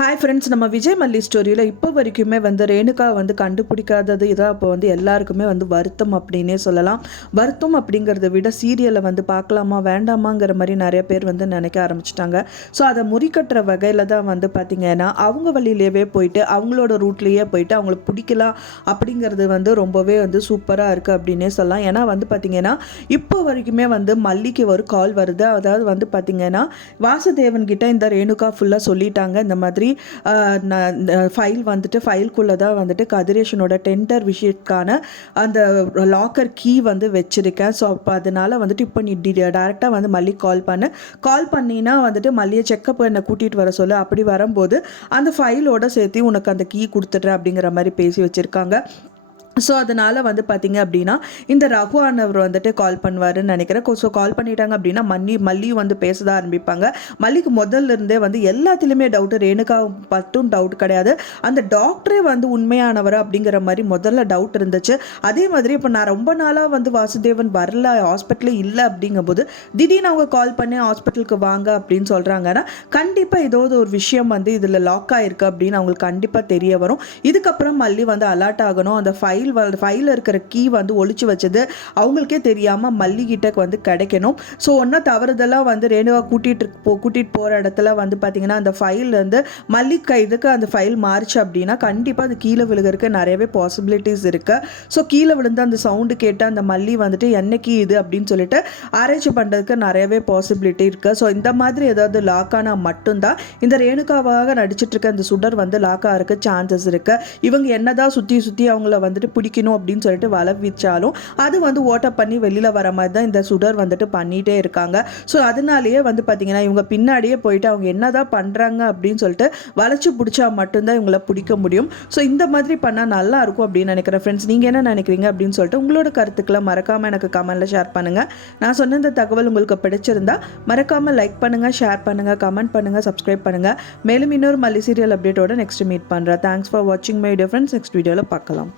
Hi friends, நம்ம விஜய் மல்லி ஸ்டோரியில் இப்போ வரைக்குமே ரேணுகா கண்டுபிடிக்காதது இதான் அப்போ எல்லாருக்குமே வருத்தம் அப்படின்னே சொல்லலாம். வருத்தம் அப்படிங்கிறத விட சீரியலை பார்க்கலாமா வேண்டாமாங்கிற மாதிரி நிறைய பேர் நினைக்க ஆரம்பிச்சிட்டாங்க. ஸோ அதை முறிக்கட்டுற வகையில் தான் பார்த்திங்கன்னா அவங்க வழியிலேயே போயிட்டு அவங்களோட ரூட்லேயே போயிட்டு அவங்களுக்கு பிடிக்கலாம் அப்படிங்கிறது ரொம்பவே சூப்பராக இருக்குது அப்படின்னே சொல்லலாம். ஏன்னா பார்த்திங்கன்னா இப்போ வரைக்குமே மல்லிக்கு ஒரு கால் வருது. அதாவது பார்த்திங்கன்னா வாசுதேவன் கிட்ட இந்த ரேணுகா ஃபுல்லாக சொல்லிட்டாங்க, இந்த மாதிரி ஃபைல் ஃபைல்குள்ளே தான் கதிரேஷனோட டெண்டர் விஷயத்துக்கான அந்த லாக்கர் கீ வச்சுருக்கேன். ஸோ அப்போ அதனால் இப்போ நீ டேரெக்டாக மல்லி கால் பண்ணினா மல்லியை செக்கப் என்னை கூட்டிகிட்டு வர சொல்ல. அப்படி வரும்போது அந்த ஃபைலோட சேர்த்து உனக்கு அந்த கீ கொடுத்துட்றேன் அப்படிங்கிற மாதிரி பேசி வச்சுருக்காங்க. ஸோ அதனால் பார்த்திங்க அப்படின்னா இந்த ரகு ஆனவர் கால் பண்ணுவாருன்னு நினைக்கிறேன். ஸோ கால் பண்ணிட்டாங்க அப்படின்னா மல்லியும் பேசதான் ஆரம்பிப்பாங்க. மல்லிக்கு முதல்ல இருந்தே எல்லாத்துலேயுமே டவுட்டு, ரேணுகா மட்டும் டவுட் கிடையாது, அந்த டாக்டரே உண்மையானவர் அப்படிங்கிற மாதிரி முதல்ல டவுட் இருந்துச்சு. அதே மாதிரி இப்போ நான் ரொம்ப நாளாக வாசுதேவன் வரல, ஹாஸ்பிட்டலே இல்லை அப்படிங்கும்போது திடீர்னு அவங்க கால் பண்ணி ஹாஸ்பிட்டலுக்கு வாங்க அப்படின்னு சொல்கிறாங்கன்னா கண்டிப்பாக ஏதோ ஒரு விஷயம் இதில் லாக் ஆகிருக்கு அப்படின்னு அவங்களுக்கு கண்டிப்பாக தெரிய வரும். இதுக்கப்புறம் மல்லி அலர்ட் ஆகணும். அந்த ஃபைலில் இருக்கிற கீ ஒளிச்சு வச்சது அவங்களுக்கே தெரியாமல் மல்லிகிட்ட கிடைக்கணும். ஸோ ஒன்றும் தவறுதெல்லாம் ரேணுகா கூட்டிகிட்டு போகிற இடத்துல பார்த்தீங்கன்னா அந்த ஃபைல் மல்லி கைதுக்கு அந்த ஃபைல் மாறிச்சு அப்படின்னா கண்டிப்பாக அது கீழே விழுகிறதுக்கு நிறையவே பாசிபிலிட்டிஸ் இருக்குது. ஸோ கீழே விழுந்து அந்த சவுண்டு கேட்டு அந்த மல்லி என்ன கீ இது அப்படின்னு சொல்லிட்டு ஆராய்ச்சி பண்ணுறதுக்கு நிறையவே பாசிபிலிட்டி இருக்குது. ஸோ இந்த மாதிரி ஏதாவது லாக் ஆனால் மட்டும்தான் இந்த ரேணுகாவாக நடிச்சிட்டு இருக்க அந்த சுடர் லாக் ஆகிறதுக்கு சான்சஸ் இருக்குது. இவங்க என்னதான் சுற்றி அவங்கள பிடிக்கணும் அப்படின்னு சொல்லிட்டு வலை வீச்சாலும் அது ஓட்ட பண்ணி வெளியில் வர மாதிரி தான் இந்த சுடர் பண்ணிகிட்டே இருக்காங்க. ஸோ அதனாலேயே பார்த்தீங்கன்னா இவங்க பின்னாடியே போயிட்டு அவங்க என்னதான் பண்ணுறாங்க அப்படின்னு சொல்லிட்டு வளைச்சி பிடிச்சா மட்டும்தான் இவங்கள பிடிக்க முடியும். ஸோ இந்த மாதிரி பண்ணால் நல்லா இருக்கும் அப்படின்னு நினைக்கிறேன். ஃப்ரெண்ட்ஸ், நீங்கள் என்ன நினைக்கிறீங்க அப்படின்னு சொல்லிட்டு உங்களோட கருத்துக்களை மறக்காமல் எனக்கு கமெண்ட்டில் ஷேர் பண்ணுங்கள். நான் சொன்ன இந்த தகவல் உங்களுக்கு பிடிச்சிருந்தா மறக்காமல் லைக் பண்ணுங்கள், ஷேர் பண்ணுங்கள், கமெண்ட் பண்ணுங்கள், சப்ஸ்கிரைப் பண்ணுங்கள். மேலும் இன்னொரு மல்லி சீரியல் அப்டேட்டோட நெக்ஸ்ட் மீட் பண்ணுறேன். தேங்க்ஸ் ஃபார் வாட்சிங் மை வீடியோ ஃப்ரெண்ட்ஸ். நெக்ஸ்ட் வீடியோவில் பார்க்கலாம்.